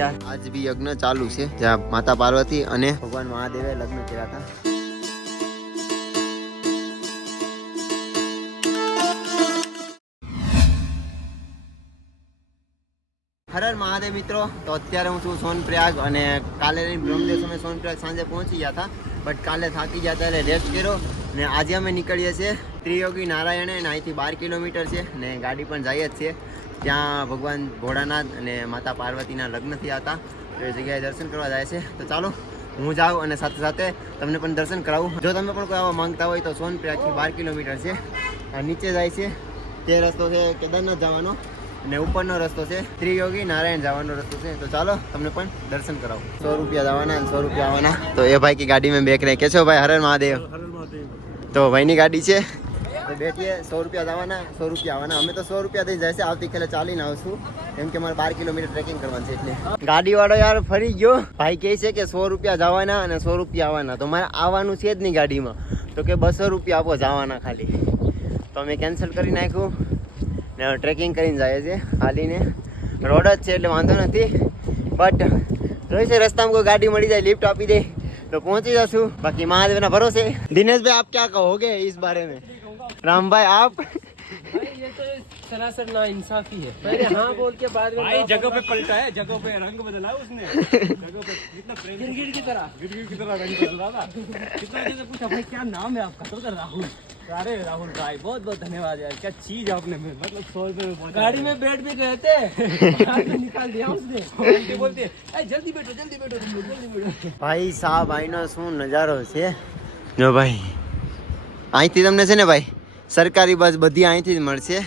યાર. આજ બી યજ્ઞ ચાલુ છે, જ્યાં માતા પાર્વતી અને ભગવાન મહાદેવે લગ્ન કર્યા હતા. હર હર મહાદેવ મિત્રો. તો અત્યારે હું છું સોનપ્રયાગ અને કાલે બ્રહ્મદેવ અમે સોનપ્રયાગ સાંજે પહોંચી ગયા હતા બટ કાલે થાકી ગયા ત્યારે રેસ્ટ કર્યો ને આજે અમે નીકળીએ છીએ ત્રિયોગી નારાયણે અને અહીંથી બાર કિલોમીટર છે ને ગાડી પણ જઈએ જ છે. ત્યાં ભગવાન ભોળાનાથ અને માતા પાર્વતીના લગ્ન થયા હતા એ જગ્યાએ દર્શન કરવા જાય છે. તો ચાલો હું જાઉં અને સાથે સાથે તમને પણ દર્શન કરાવું. જો તમે પણ કોઈ આવવા માંગતા હોય તો સોનપ્રયાગથી બાર કિલોમીટર છે. આ નીચે જાય છે. તે રસ્તો છે કેદારનાથ જવાનો અને ઉપરનો રસ્તો છે ત્રિયોગી નારાયણ જવાનો રસ્તો છે. તો ચાલો તમને પણ દર્શન કરાવું. સો રૂપિયા જવાના અને સો રૂપિયા આવવાના. તો એ ભાઈ કે ગાડી મેં બેક રહે કે છો ભાઈ? હરણ મહાદેવ. તો ભાઈની ગાડી છે. બેઠીએ, સો રૂપિયા જવાના, સો રૂપિયા આવવાના. અમે તો સો રૂપિયા થઈ જાય છે, આવતી કાલે ચાલીને આવશું. કેમ કે મારે બાર કિલોમીટર ટ્રેકિંગ કરવાનું છે એટલે. ગાડી વાળો યાર ફરી ગયો. ભાઈ કહે છે કે સો રૂપિયા જવાના અને સો રૂપિયા આવવાના. તો મારે આવવાનું છે જ નહીં ગાડીમાં. તો કે બસો રૂપિયા આપો જવાના ખાલી. તો અમે કેન્સલ કરી નાખ્યું. ને ટ્રેકિંગ કરીને જાય છે, હાલીને. રોડ જ છે એટલે વાંધો નથી. બટ જોઈશે રસ્તામાં કોઈ ગાડી મળી જાય લિફ્ટ આપી દે. तो पहुंच ही जासू बाकी महादेव ना भरोसे दिनेश भाई आप क्या कहोगे इस बारे में राम भाई आप भाई ये तो सरासर ना इंसाफी है पहले हाँ बोल के बाद में भाई ना जगह पे पलटा है जगह पे रंग बदला है उसने जगह पे कितना प्रेम गिरगिट की तरह गिरगिट की तरह रंग बदला था कितना जगह पूछा भाई क्या नाम है आपका तो राहुल अरे राहुल भाई बहुत बहुत धन्यवाद यार क्या चीज है आपने मतलब सौ रुपए में पहुंचा गाड़ी में बैठ भी गए थे बाहर में निकाल दिया उसने बोलते बोलते "ए, जल्दी बैठो जल्दी बैठो तुम लोग, जल्दी बैठो ભાઈ સાહેબ અહીંનો શું નજારો છે જો ભાઈ અહીંથી તમને છે ને ભાઈ સરકારી બસ બધી અહીંથી જ મળશે.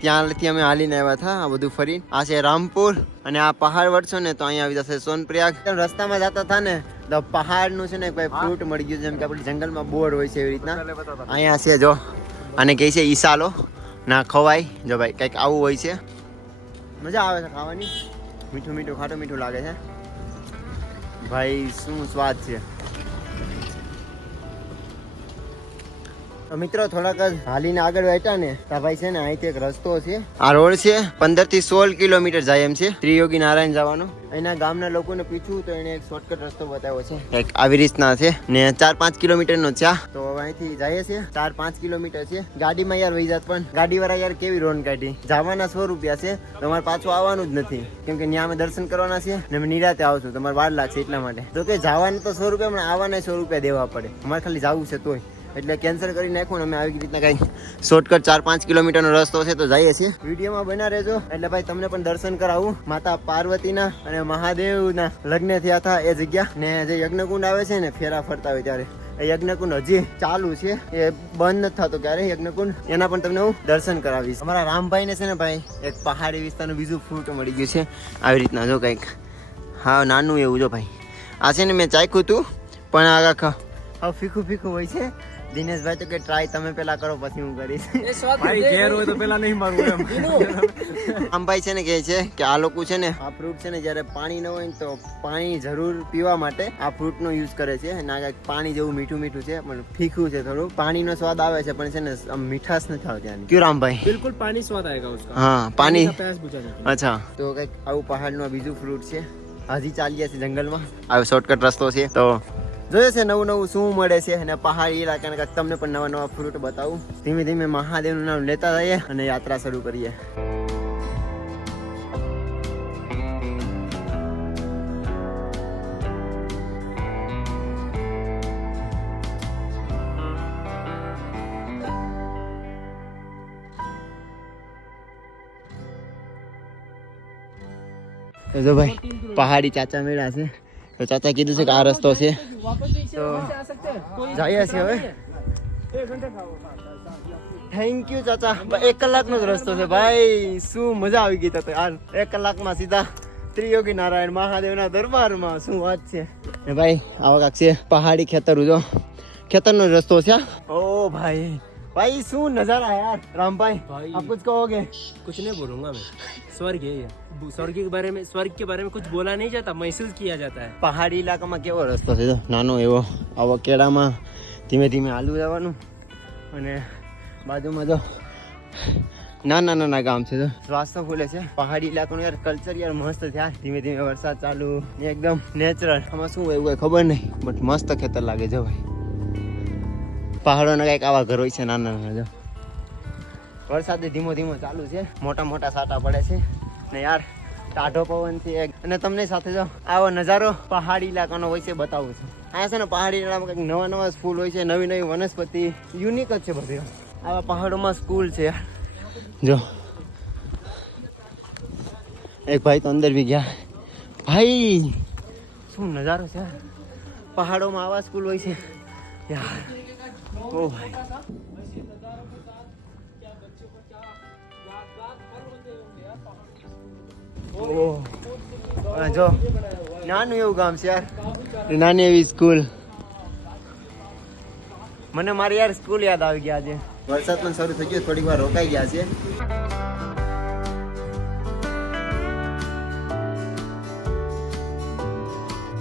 ત્યાંથી અમે હાલીને આવ્યા હતા, આ બધું ફરી આ છે રામપુર અને આ પહાડ વળશો ને તો અહીંયા આવી જશે સોનપ્રયાગ રસ્તામાં જતા હતા ને, તો પહાડનું છે ને કોઈ ફ્રૂટ મળી ગયું જેમ કે આપણે જંગલમાં બોર હોય છે એવી રીતના. અહીંયા છે જો, અને કહે છે ઈસાલો ના ખવાય. જો ભાઈ, કંઈક આવું હોય છે. મજા આવે છે ખાવાની. મીઠું મીઠું, ખાટું મીઠું લાગે છે. ભાઈ, શું સ્વાદ છે? મિત્રો થોડાક જ હાલીને આગળ બેઠા ને તો ભાઈ છે ને અહીંથી એક રસ્તો છે. આ રોડ છે પંદરથી સોળ કિલોમીટર જાય એમ છે. ત્રિયોગી નારાયણ જવાનો. એના ગામના લોકોને પૂછ્યું તો એને એક શોર્ટકટ રસ્તો બતાવ્યો છે. એક આવી રીતના છે ને ચાર પાંચ કિલોમીટર નો છે તો હવે અહીંથી જઈએ છે ચાર પાંચ કિલોમીટર છે. ગાડીમાં યાર વહી જાત પણ. ગાડી વાળા યાર કેવી રોન કાઢી? જવાના સો રૂપિયા છે. તમારે પાછું આવવાનું જ નથી. કેમ કે ત્યાં અમે દર્શન કરવાના છે ને અમે નિરાતે આવશું. તમારે વાર લાગશે એટલા માટે. તો કે જવાના તો સો રૂપિયા પણ આવવાના સો રૂપિયા દેવા પડે. અમારે ખાલી જવું છે તોય. એટલે કેન્સલ કરી નાખ્યું ને અમે આવી રીતના કઈ શોર્ટકટ ચાર પાંચ કિલોમીટરનો રસ્તો છે તો જઈએ છીએ. વિડીયોમાં બના રહેજો. એટલે ભાઈ તમને પણ દર્શન કરાવું. માતા પાર્વતીના અને મહાદેવના લગ્ન થયા હતા એ જગ્યા. ને જે યજ્ઞકુંડ આવે છે ને, ફેરા ફરતા હોય ત્યારે. યજ્ઞકુંડ હજી ચાલુ છે. એ બંધ નથી થતો ક્યારે યજ્ઞકુંડ. એના પણ તમને હું દર્શન કરાવીશ. અમારા રામભાઈને છે ને ભાઈ, એક પહાડી વિસ્તારનું બીજું ફ્રૂટ મળી ગયું છે. આવી રીતના જો કંઈક. હા, નાનું એવું જો ભાઈ. આ છે ને મેં ચાખ્યું હતું પણ આ આખા ફીકું ફીકું હોય છે. દિનેશભાઈ તો કે ટ્રાય તમે પેલા કરો પછી હું કરીશ. ભાઈ ઘેર હોય તો પેલા નહીં મારું એમ. આમભાઈ છે ને કહે છે કે આ લોકો છે ને આ ફ્રૂટ છે ને જ્યારે પાણી ન હોય તો પાણી જરૂર પીવા માટે આ ફ્રૂટ નો યુઝ કરે છે. ના કે પાણી જેવું મીઠું મીઠું છે પણ ફીખું છે થોડું. પાણી નો સ્વાદ આવે છે પણ છે ને આમ મીઠાશ નથી આવતી આની. ક્યુ રામભાઈ બિલકુલ પાણી સ્વાદ આવેગા હા પાણી. અચ્છા. તો કંઈક આવું પહાડનું બીજું ફ્રૂટ છે. હજી ચાલીએ છીએ જંગલમાં. આ શોર્ટકટ રસ્તો છે તો જોઈએ છે નવું નવું શું મળે છે અને પહાડી ઇલાકાને કાંઈક તમને પણ નવા નવા ફ્રૂટ બતાવું. ધીમે ધીમે મહાદેવનું નામ લેતા જઈએ અને યાત્રા શરૂ કરીએ. જો ભાઈ, પહાડી ચાચા મેળા છે. તો ચાચા કીધું છે કે આ રસ્તો છે. તો જઈએ છીએ હવે. થેન્ક યુ ચાચા. એક કલાકનો જ રસ્તો છે. ભાઈ શું મજા આવી ગઈ તો આ એક કલાકમાં સીધા ત્રિયોગી નારાયણ મહાદેવના દરબારમાં. શું વાત છે? ને ભાઈ આવા કાક છે પહાડી ખેતર ઉજો ખેતરનો રસ્તો છે ઓ ભાઈ. ભાઈ શું નજારા યાર રામભાઈ भाई આપ કુછ કહોગે कुछ नहीं बोलूंगा मैं स्वर्ग है ये स्वर्ग के बारे में स्वर्ग के बारे में कुछ बोला नहीं जाता महसूस किया जाता है પહાડી ઇલાકામાં કેવો રસ્તો છે જો નાનો એવો આવો કેળામાં ધીમે ધીમે હાલવું જવાનું અને બાજુમાં જો નાના નાના ગામ છે તો શ્વાસ તો ફૂલે છે પહાડી ઇલાકાનું યાર કલ્ચર યાર મસ્ત છે યાર ધીમે ધીમે વરસાદ ચાલુ ને એકદમ નેચરલ આમાં શું હોય એવું કઈ ખબર નહીં બટ મસ્ત ખેતર લાગે છે ભાઈ પહાડોના કંઈક આવા ઘર હોય છે, નાના નાના જો. વરસાદ ધીમો ધીમો ચાલુ છે. મોટા મોટા સાટા પડે છે. ને યાર ટાઢો પવન છે એક. અને તમને સાથે જો, આવો નજારો પહાડી ઇલાકાનો હોય છે, બતાવું છું. આ છે ને, પહાડી ઇલાકામાં કંઈક નવા નવા સ્કૂલ હોય છે, નવી નવી વનસ્પતિ, યુનિક જ છે બધી. આવા પહાડોમાં સ્કૂલ છે. જો. એક ભાઈ તો અંદર બી ગયા. ભાઈ, શું નજારો છે. પહાડોમાં આવા સ્કૂલ હોય છે. યાર. ઓ ભાઈ જો નાનું એવું ગામ છે યાર નાની એવી સ્કૂલ મને મારી યાર સ્કૂલ યાદ આવી ગયા છે વરસાદ પણ શરૂ થઈ ગયો થોડીક વાર રોકાઈ ગયા છે.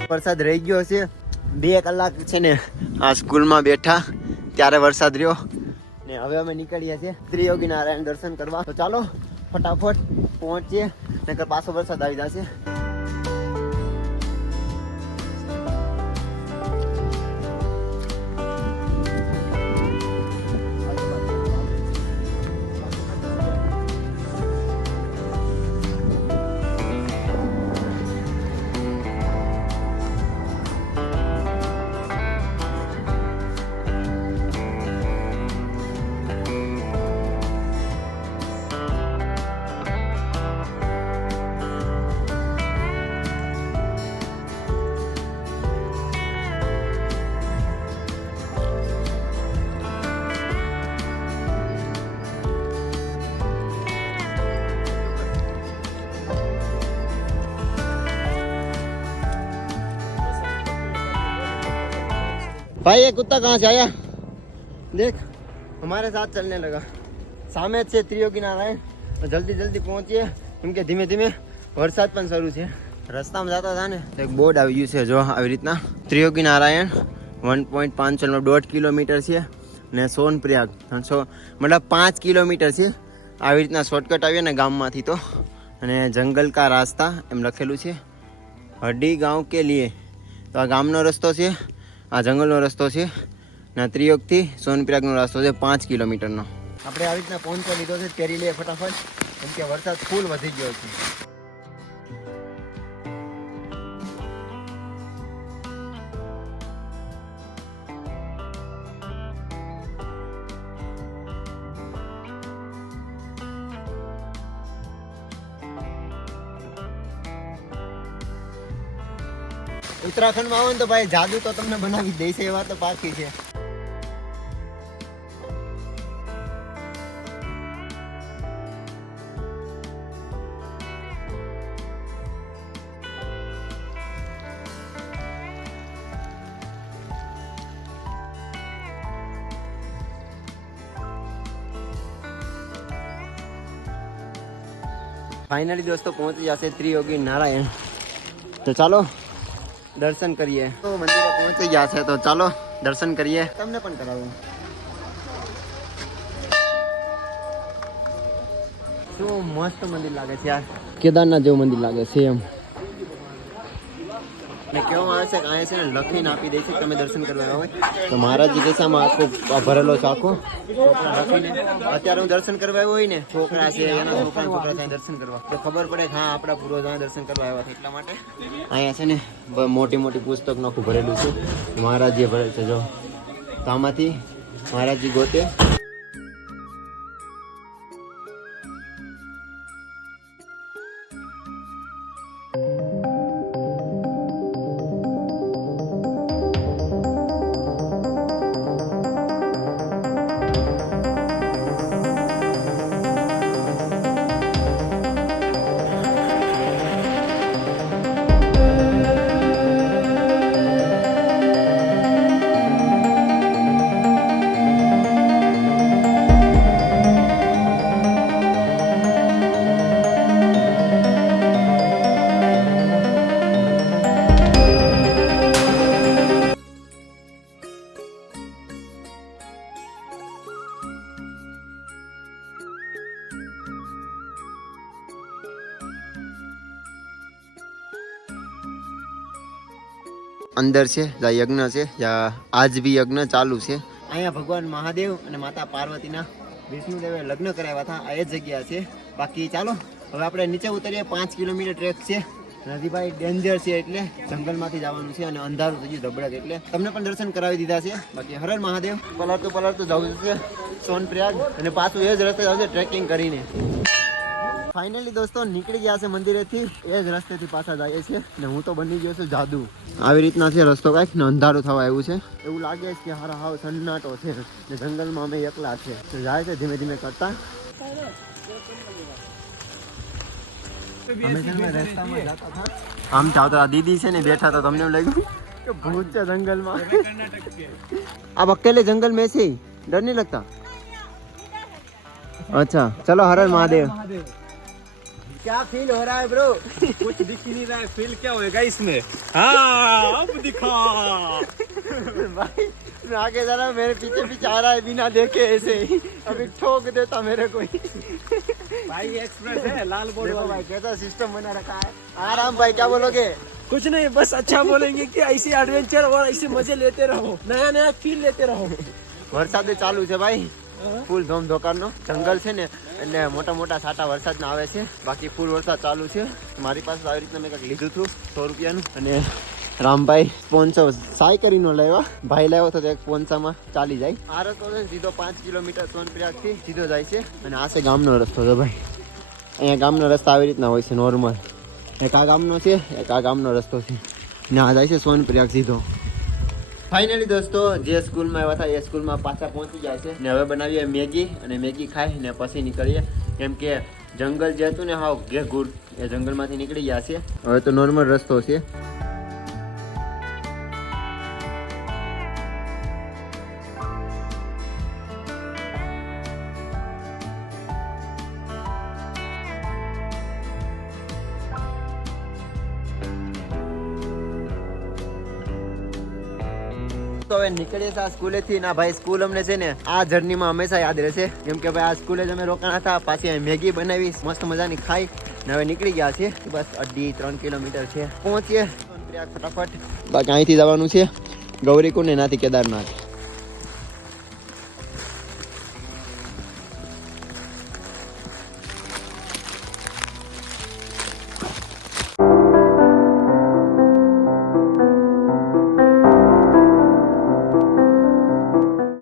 વરસાદ રહી ગયો છે. બે કલાક છે ને આ સ્કૂલમાં બેઠા. ત્યારે વરસાદ રહ્યો. ને હવે અમે નીકળીએ છીએ ત્રિયોગી નારાયણ દર્શન કરવા. તો ચાલો, ફટાફટ પહોંચીએ, નકર પાછો વરસાદ આવી જશે. भाई ये कुत्ता कहाँ से आया देख हमारे साथ चलने लगा સામે જ છે ત્રિયોગી નારાયણ તો જલ્દી જલ્દી પહોંચીએ કેમ કે ધીમે ધીમે વરસાદ પણ શરૂ છે રસ્તામાં જતા હતા ને તો એક બોર્ડ આવી ગયું છે જો આવી રીતના ત્રિયોગી નારાયણ વન પોઈન્ટ પાંચ દોઢ કિલોમીટર છે ને સોનપ્રયાગ ત્રણસો મતલબ પાંચ કિલોમીટર છે આવી રીતના શોર્ટકટ આવીએ ને ગામમાંથી તો અને જંગલ કા રાસ્તા એમ લખેલું છે હડી ગાંવ કે લીએ તો આ ગામનો રસ્તો છે આ જંગલનો રસ્તો છે ના ત્રિયોગથી સોનપ્રયાગનો રસ્તો છે પાંચ કિલોમીટરનો. આપણે આવી રીતના પહોંચવા લીધો છે, પહેરી લઈએ ફટાફટ, કેમ કે વરસાદ ફૂલ વધી ગયો છે. ઉત્તરાખંડમાં આવો ને તો ભાઈ જાદુ તો તમને બનાવી દેશે એ વાત તો પાકી છે. ફાઇનલી દોસ્તો પહોંચી જશે ત્રિયોગી નારાયણ. તો ચાલો દર્શન કરીએ. તો મંદિરે પહોંચી ગયા છે તો ચાલો દર્શન કરીએ. તમને પણ કરાવું. શું મસ્ત મંદિર લાગે છે યાર? કેદારનાથ જેવું મંદિર લાગે છે એમ. ને કહેવામાં આવે છે કે અહીંયા છે ને લખીને આપી દે છે તમે દર્શન કરવા આવ્યા હોય તો મહારાજજી આમાં આખો ભરેલો છે આખો છોકરા લખીને. અત્યારે હું દર્શન કરવા આવ્યો હોય ને છોકરા છે એના છોકરા છોકરા ત્યાં દર્શન કરવા. તો ખબર પડે કે હા આપણા પૂર્વજો દર્શન કરવા આવ્યા છે એટલા માટે. અહીંયા છે ને મોટી મોટી પુસ્તક આખું ભરેલું છે. મહારાજજીએ ભરેલ છે જો. તો આમાંથી મહારાજજી ગોતે. અંદર છે યજ્ઞ છે જ્યાં આજ બી યજ્ઞ ચાલુ છે. અહીંયા ભગવાન મહાદેવ અને માતા પાર્વતીના વિષ્ણુદેવે લગ્ન કરાવ્યા હતા એ જગ્યા છે. બાકી ચાલો, હવે આપણે નીચે ઉતરીએ, પાંચ કિલોમીટર ટ્રેક છે. નદીભાઈ ડેન્જર છે એટલે જંગલમાંથી જવાનું છે અને અંધારું થઈ ગયું, ધબડક એટલે. તમને પણ દર્શન કરાવી દીધા છે. બાકી હરર મહાદેવ, પલળતું પલળતું જવું છે. સોનપ્રયાગ અને પાછું એ જ રસ્તે જશે ટ્રેકિંગ કરીને. ફાઇનલી દોસ્તો નીકળી ગયા છે મંદિરેથી એ જ રસ્તેથી પાછા જઈએ છે ને હું તો બની ગયો છું જાદુ આવી રીતના છે રસ્તો કાંઈક ને અંધારું થવા આવ્યું છે એવું લાગે છે કે હારા હાવ સન્નાટો છે ને જંગલમાં અમે એકલા છે તો જાય છે ધીમે ધીમે કરતા અમે છે ને રસ્તામાં જતા હતા. આમ ચાવતા દીદી છે ને બેઠા તો તમને એવું લાગ્યું કે ભૂત છે જંગલમાં आप अकेले जंगल में से ही डर नहीं लगता अच्छा चलो हर महादेव क्या फील हो रहा है ब्रो कुछ दिख ही नहीं रहा है। फील क्या होएगा इसमें? हाँ अब दिखा। भाई मैं आगे जा रहा मेरे पीछे पीछे आ रहा है बिना देखे ऐसे ही। अभी ठोक देता मेरे को भाई एक्सप्रेस है लाल बोर्ड भाई कैसा सिस्टम बना रखा है। आराम भाई क्या बोलोगे? कुछ नहीं बस अच्छा बोलेंगे कि ऐसी एडवेंचर और ऐसे मज़े लेते रहो। नया नया फील लेते रहो। वर्षा चालू है भाई। ફૂલ ધોમ ધોકારનો જંગલ છે ને, એટલે મોટા મોટા સાટા વરસાદના આવે છે. બાકી ફૂલ વરસાદ ચાલુ છે. મારી પાસે આવી રીતના મેં કંઈક લીધું હતું, સો રૂપિયાનું. અને રામભાઈ સ્પોન્સર સાય કરીને લાવ્યા ભાઈ લાવ્યો તો એક પોન્સામાં ચાલી જાય. આ રસ્તો છે સીધો પાંચ કિલોમીટર સોનપ્રયાગથી સીધો જાય છે. અને આ છે ગામનો રસ્તો છે ભાઈ. અહીંયા ગામનો રસ્તા આવી રીતના હોય છે નોર્મલ એક આ ગામનો છે, એક આ ગામનો રસ્તો છે. ને આ જાય છે સોનપ્રયાગ સીધો. ફાઇનલી દોસ્તો, જે સ્કૂલમાં આવ્યા હતા, એ સ્કૂલમાં પાછા પહોંચી જાય છે. ને હવે બનાવીએ મેગી અને મેગી ખાઈ ને પછી નીકળીએ. કેમ કે જંગલ જે હતું ને, હાવ ઘેઘૂર એ જંગલમાંથી નીકળી ગયા છે હવે તો નોર્મલ રસ્તો છે. તો હવે નીકળીએ આ સ્કૂલેથી ના ભાઈ સ્કૂલ અમને છે ને આ જર્નીમાં હંમેશા યાદ રહેશે કેમ કે ભાઈ આ સ્કૂલે જ અમે રોકાણા હતા, પાછી મેગી બનાવી, મસ્ત મજાની ખાઈ ને હવે નીકળી ગયા છે બસ અઢી ત્રણ કિલોમીટર છે. પહોંચીએ. ફટાફટ. બાકી અહીંથી જવાનું છે ગૌરીકુંડ ને નાથી કેદારનાથ.